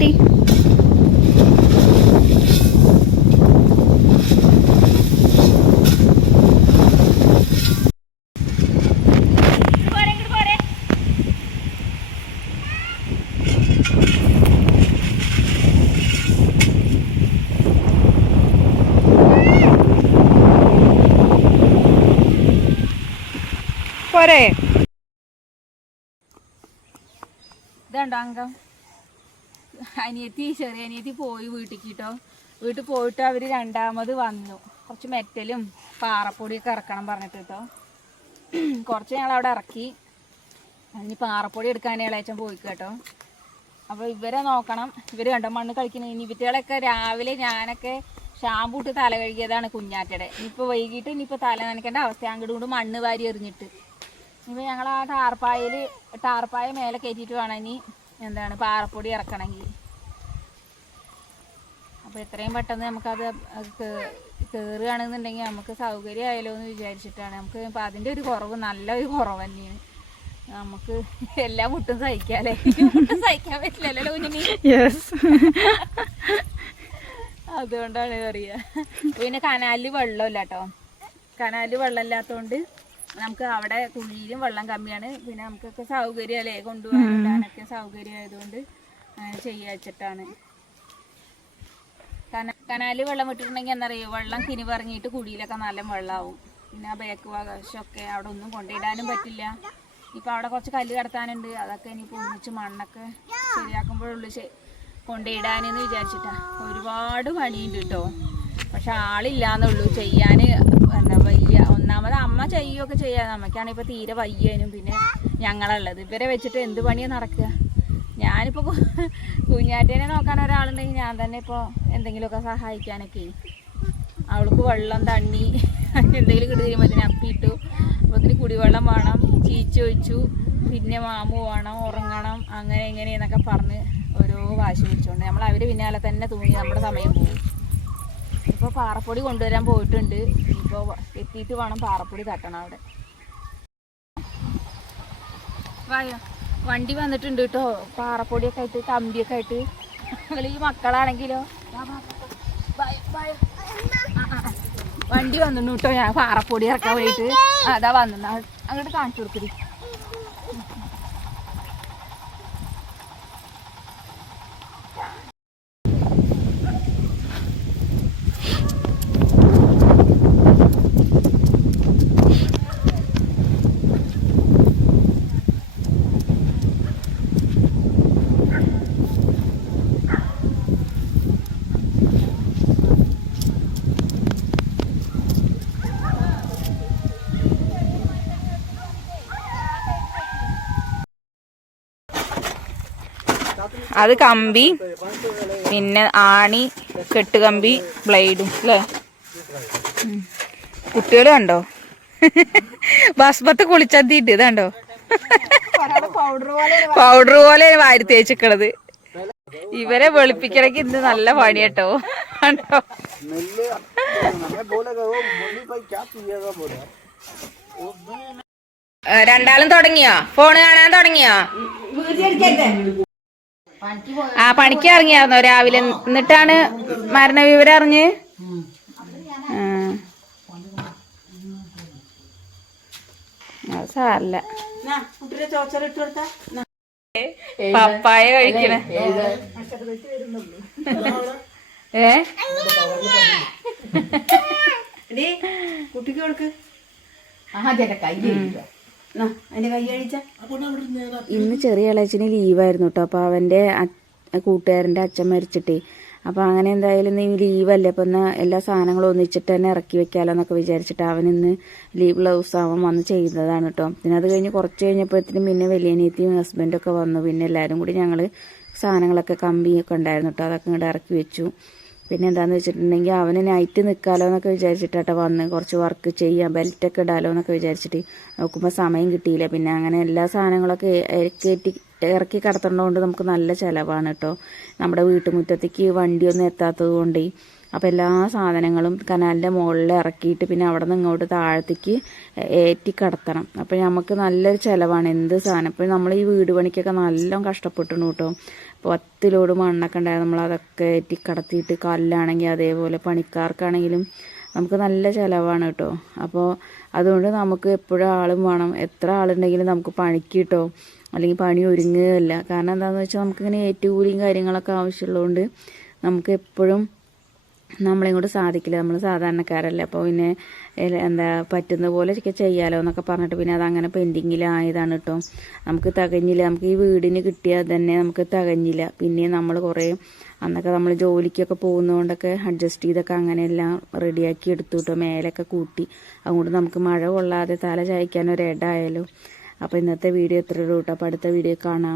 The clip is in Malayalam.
കുട്ടി. പോരെ ഇതുണ്ടോ അംഗം. ചെറിയ അനിയത്തി പോയി വീട്ടിൽ പോയിട്ട് അവർ രണ്ടാമത് വന്നു. കുറച്ച് മെറ്റലും പാറപ്പൊടിയൊക്കെ ഇറക്കണം പറഞ്ഞിട്ട് കേട്ടോ. കുറച്ച് ഞങ്ങൾ അവിടെ ഇറക്കി. ഇനി പാറപ്പൊടി എടുക്കാൻ ഇളയച്ചൻ പോയി കേട്ടോ. അപ്പോൾ ഇവരെ നോക്കണം. ഇവർ കണ്ടോ മണ്ണ് കളിക്കുന്നത്. ഇനി ഇവറ്റകളൊക്കെ രാവിലെ ഞാനൊക്കെ ഷാമ്പു ഇട്ട് തല കഴുകിയതാണ് കുഞ്ഞാറ്റയുടെ. ഇനിയിപ്പോൾ വൈകിട്ട് ഇനിയിപ്പോൾ തല നനയ്ക്കേണ്ട അവസ്ഥ. അങ്ങോട്ട് കൊണ്ട് മണ്ണ് വാരി എറിഞ്ഞിട്ട് ഇപ്പോൾ ഞങ്ങൾ ആ ടാർപ്പായ മേലെ കയറ്റിയിട്ട് വേണം ഇനി എന്താണ് പാറപ്പൊടി ഇറക്കണമെങ്കിൽ. അപ്പോൾ എത്രയും പെട്ടെന്ന് നമുക്കത് കയറുകയാണെന്നുണ്ടെങ്കിൽ നമുക്ക് സൗകര്യമായാലോ എന്ന് വിചാരിച്ചിട്ടാണ്. നമുക്ക് ഇപ്പം അതിൻ്റെ ഒരു കുറവ് നല്ലൊരു കുറവ് തന്നെയാണ്. നമുക്ക് എല്ലാ മുട്ടും സഹിക്കാല്ലേ. മുട്ടും സഹിക്കാൻ പറ്റില്ലല്ലോ കുഞ്ഞിന്. അതുകൊണ്ടാണ് പറയുക. പിന്നെ കനാലിൽ വെള്ളമില്ല കേട്ടോ. കനാലിൽ വെള്ളം ഇല്ലാത്തതുകൊണ്ട് നമുക്ക് അവിടെ കുഴിയിലും വെള്ളം കമ്മിയാണ്. പിന്നെ നമുക്കൊക്കെ സൗകര്യമല്ലേ കൊണ്ടുപോകാനൊക്കെ സൗകര്യമായതുകൊണ്ട് അങ്ങനെ ചെയ്യാച്ചിട്ടാണ്. കനാലിൽ വെള്ളം വിട്ടിട്ടുണ്ടെങ്കിൽ എന്നറിയോ, വെള്ളം കിനിവറങ്ങിയിട്ട് കുഴിയിലൊക്കെ നല്ല വെള്ളമാവും. പിന്നെ ആ ബേക്ക് വശമൊക്കെ അവിടെ ഒന്നും കൊണ്ടിടാനും പറ്റില്ല. ഇപ്പം അവിടെ കുറച്ച് കല്ല് കടത്താനുണ്ട്. അതൊക്കെ ഇനിയിപ്പോൾ ഒന്നിച്ച് മണ്ണൊക്കെ ശരിയാക്കുമ്പോഴുള്ളൂ കൊണ്ടിടാനെന്ന് വിചാരിച്ചിട്ടാണ്. ഒരുപാട് പണിയുണ്ട് കേട്ടോ. പക്ഷെ ആളില്ലാന്നുള്ളൂ ചെയ്യാൻ. എന്താ വയ്യ. ഒന്നാമത് അമ്മ ചെയ്യുകയൊക്കെ ചെയ്യാം. നമുക്കാണെങ്കിൽ ഇപ്പോൾ തീരെ വയ്യേനും പിന്നെ ഞങ്ങളുള്ളത്. ഇവരെ വെച്ചിട്ട് എന്ത് പണിയാണ് നടക്കുക. ഞാനിപ്പോൾ കുഞ്ഞാറ്റേനെ നോക്കാൻ ഒരാളുണ്ടെങ്കിൽ ഞാൻ തന്നെ ഇപ്പോൾ എന്തെങ്കിലുമൊക്കെ സഹായിക്കാനൊക്കെ. അവൾക്ക് വെള്ളം തണ്ണി എന്തെങ്കിലും കിട്ടുമ്പോഴത്തേന് അപ്പിയിട്ടു. അപ്പോൾ കുടിവെള്ളം വേണം, ചീച്ചൊഴിച്ചു, പിന്നെ മാമു വേണം, ഉറങ്ങണം, അങ്ങനെ എങ്ങനെയെന്നൊക്കെ പറഞ്ഞ് ഓരോ വാശി പിടിച്ചോണ്ട് നമ്മൾ അവർ പിന്നാലെ തന്നെ തൂങ്ങി നമ്മുടെ സമയം പോകും. ഇപ്പോൾ പാറപ്പൊടി കൊണ്ടുവരാൻ പോയിട്ടുണ്ട്. ഇപ്പോൾ എത്തിയിട്ട് വേണം പാറപ്പൊടി തട്ടണം അവിടെ. വണ്ടി വന്നിട്ടുണ്ട് കേട്ടോ. പാറപ്പൊടിയൊക്കെ ആയിട്ട് കമ്പിയൊക്കെ ആയിട്ട്. ഈ മക്കളാണെങ്കിലോ വണ്ടി വന്നിട്ടു കേട്ടോ. ഞാൻ പാറപ്പൊടി ഇറക്കാൻ വേണ്ടിയിട്ട് അതാ വന്നു. അങ്ങോട്ട് കാണിച്ചു കൊടുക്കരുത്. അത് കമ്പി, പിന്നെ ആണി, കെട്ടുകമ്പി, ബ്ലേഡും അല്ലേ. കുട്ടികൾ കണ്ടോ ബസ്മത്ത് കുളിച്ചെത്തിയിട്ട് ഇതാണ്ടോ പൗഡർ പോലെ വാരി തേച്ചിക്കണത്. ഇവരെ വെളുപ്പിക്കണമെങ്കിൽ ഇന്ന് നല്ല പണി കേട്ടോ. കണ്ടോ രണ്ടാളും തുടങ്ങിയോ? ഫോണ് കാണാൻ തുടങ്ങിയോ? ആ പണിക്ക് ഇറങ്ങിയായിരുന്നോ രാവിലെ? എന്നിട്ടാണ് മരണവിവരം അറിഞ്ഞ്. സാരല്ല. പപ്പായ കഴിക്കണ കുട്ടിക്ക് കൊടുക്ക്. ഇന്ന് ചെറിയ ഇളയച്ചന് ലീവായിരുന്നു കേട്ടോ. അപ്പോൾ അവൻ്റെ കൂട്ടുകാരൻ്റെ അച്ഛൻ മരിച്ചിട്ടേ. അപ്പോൾ അങ്ങനെ എന്തായാലും നീ ലീവല്ലേ, അപ്പോൾ എന്നാൽ എല്ലാ സാധനങ്ങളും ഒന്നിച്ചിട്ട് തന്നെ ഇറക്കി വെക്കാമല്ലോ എന്നൊക്കെ വിചാരിച്ചിട്ട് അവൻ ഇന്ന് ലീവുള്ള ദിവസം അവൻ വന്ന് ചെയ്തതാണ് കേട്ടോ. പിന്നെ അത് കഴിഞ്ഞ് കുറച്ച് കഴിഞ്ഞപ്പോഴത്തേനും പിന്നെ വലിയനിയത്തിയും ഹസ്ബൻഡൊക്കെ വന്നു. പിന്നെ എല്ലാവരും കൂടി ഞങ്ങൾ സാധനങ്ങളൊക്കെ കമ്പിയൊക്കെ ഉണ്ടായിരുന്നു കേട്ടോ, അതൊക്കെ ഇങ്ങോട്ട് ഇറക്കി വെച്ചു. പിന്നെ എന്താണെന്ന് വെച്ചിട്ടുണ്ടെങ്കിൽ അവന് നൈറ്റ് നിൽക്കാമല്ലോ എന്നൊക്കെ വിചാരിച്ചിട്ടാട്ടോ വന്ന് കുറച്ച് വർക്ക് ചെയ്യാം, ബെൽറ്റൊക്കെ ഇടാമല്ലോ എന്നൊക്കെ വിചാരിച്ചിട്ട് നോക്കുമ്പോൾ സമയം കിട്ടിയില്ല. പിന്നെ അങ്ങനെ എല്ലാ സാധനങ്ങളൊക്കെ ഇറക്കി കടത്തേണ്ടതുകൊണ്ട് നമുക്ക് നല്ല ചിലവാണ് കേട്ടോ. നമ്മുടെ വീട്ടുമുറ്റത്തേക്ക് വണ്ടിയൊന്നും എത്താത്തത് കൊണ്ടേ. അപ്പോൾ എല്ലാ സാധനങ്ങളും കനാലിൻ്റെ മുകളിൽ ഇറക്കിയിട്ട് പിന്നെ അവിടെ നിന്ന് ഇങ്ങോട്ട് താഴത്തേക്ക് ഏറ്റി കടത്തണം. അപ്പോൾ നമുക്ക് നല്ലൊരു ചിലവാണ് എന്ത് സാധനം. ഇപ്പോൾ നമ്മൾ ഈ വീട് പണിക്കൊക്കെ നല്ലോണം കഷ്ടപ്പെട്ടിരുന്നു കേട്ടോ. 10 ലോഡ് മണ്ണൊക്കെ ഉണ്ടായിരുന്നു. നമ്മളതൊക്കെ കടത്തിയിട്ട് കല്ലാണെങ്കിൽ അതേപോലെ പണിക്കാർക്കാണെങ്കിലും നമുക്ക് നല്ല ചിലവാണ് കേട്ടോ. അപ്പോൾ അതുകൊണ്ട് നമുക്ക് എപ്പോഴും ആളും വേണം. എത്ര ആളുണ്ടെങ്കിലും നമുക്ക് പണിക്ക് കിട്ടോ അല്ലെങ്കിൽ പണി ഒരുങ്ങുകയില്ല. കാരണം എന്താണെന്ന് വെച്ചാൽ നമുക്കിങ്ങനെ ഏറ്റുകൂലിയും കാര്യങ്ങളൊക്കെ ആവശ്യമുള്ളതുകൊണ്ട് നമുക്ക് എപ്പോഴും നമ്മളെയും കൊണ്ട് സാധിക്കില്ല. നമ്മൾ സാധാരണക്കാരല്ലേ. അപ്പോൾ പിന്നെ പറ്റുന്ന പോലെ ഒക്കെ ചെയ്യാലോ എന്നൊക്കെ പറഞ്ഞിട്ട് പിന്നെ അതങ്ങനെ പെൻഡിങ്ങിലായതാണ് കേട്ടോ. നമുക്ക് തികഞ്ഞില്ല. നമുക്ക് ഈ വീടിന് കിട്ടിയാൽ തന്നെ നമുക്ക് തികഞ്ഞില്ല. പിന്നെ നമ്മൾ കുറേ അന്നൊക്കെ നമ്മൾ ജോലിക്കൊക്കെ പോകുന്നതുകൊണ്ടൊക്കെ അഡ്ജസ്റ്റ് ചെയ്തൊക്കെ അങ്ങനെയെല്ലാം റെഡിയാക്കി എടുത്തു കേട്ടോ. മേലൊക്കെ കൂട്ടി. അതുകൊണ്ട് നമുക്ക് മഴ കൊള്ളാതെ തല ചായ്ക്കാൻ ഒരു ഇടമായാലോ. അപ്പോൾ ഇന്നത്തെ വീഡിയോ ഇത്രയുള്ളൂ കേട്ടോ. അപ്പോൾ അടുത്ത വീഡിയോ കാണാം.